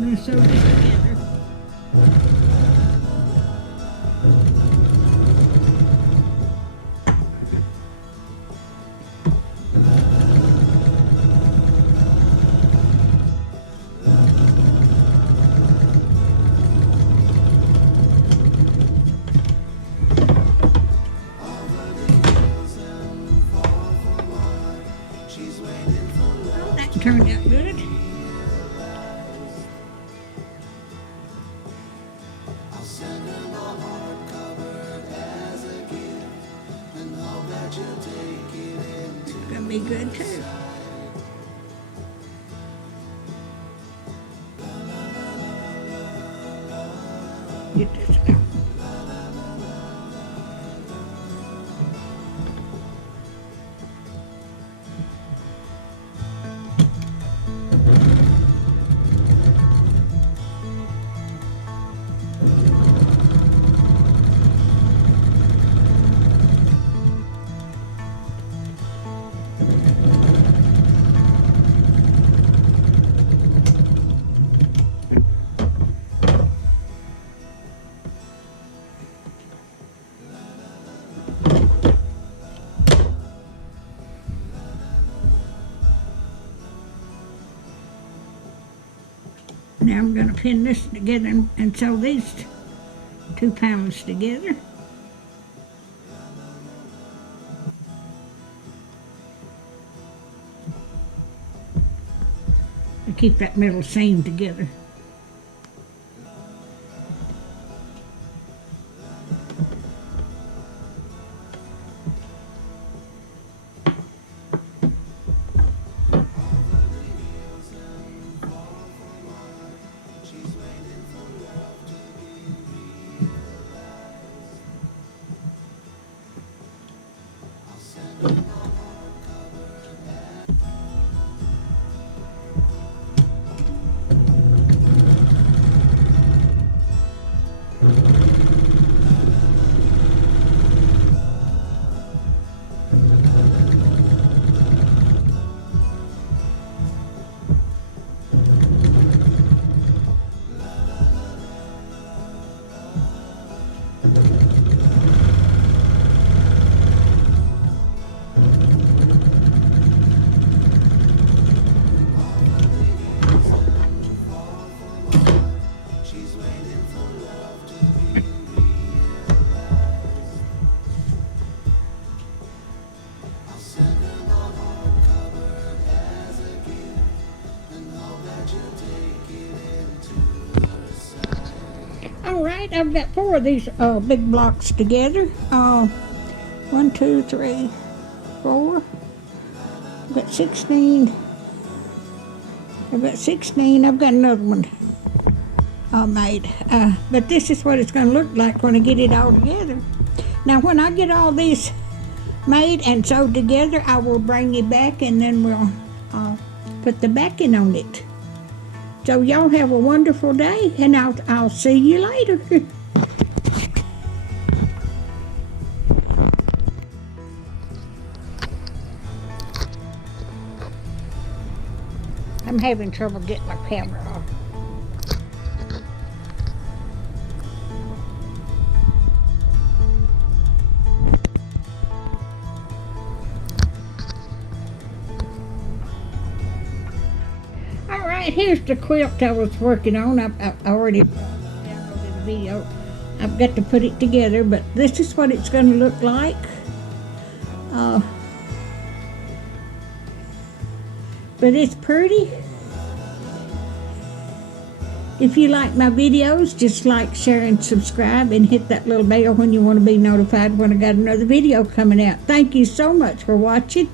I'm going to sew this together. Oh, that turned out good. Gonna be good too. Get this out. Now I'm going to pin this together and sew these 2 panels together. And keep that middle seam together. Alright, I've got 4 of these big blocks together. 1, 2, 3, 4. I've got 16. I've got 16. I've got another one made. But this is what it's going to look like when I get it all together. Now, when I get all these made and sewed together, I will bring you back and then we'll put the backing on it. So y'all have a wonderful day, and I'll see you later. I'm having trouble getting my camera off. Alright, here's the quilt I was working on. I already downloaded the video. I've got to put it together, but this is what it's going to look like. But it's pretty. If you like my videos, just like, share, and subscribe, and hit that little bell when you want to be notified when I got another video coming out. Thank you so much for watching.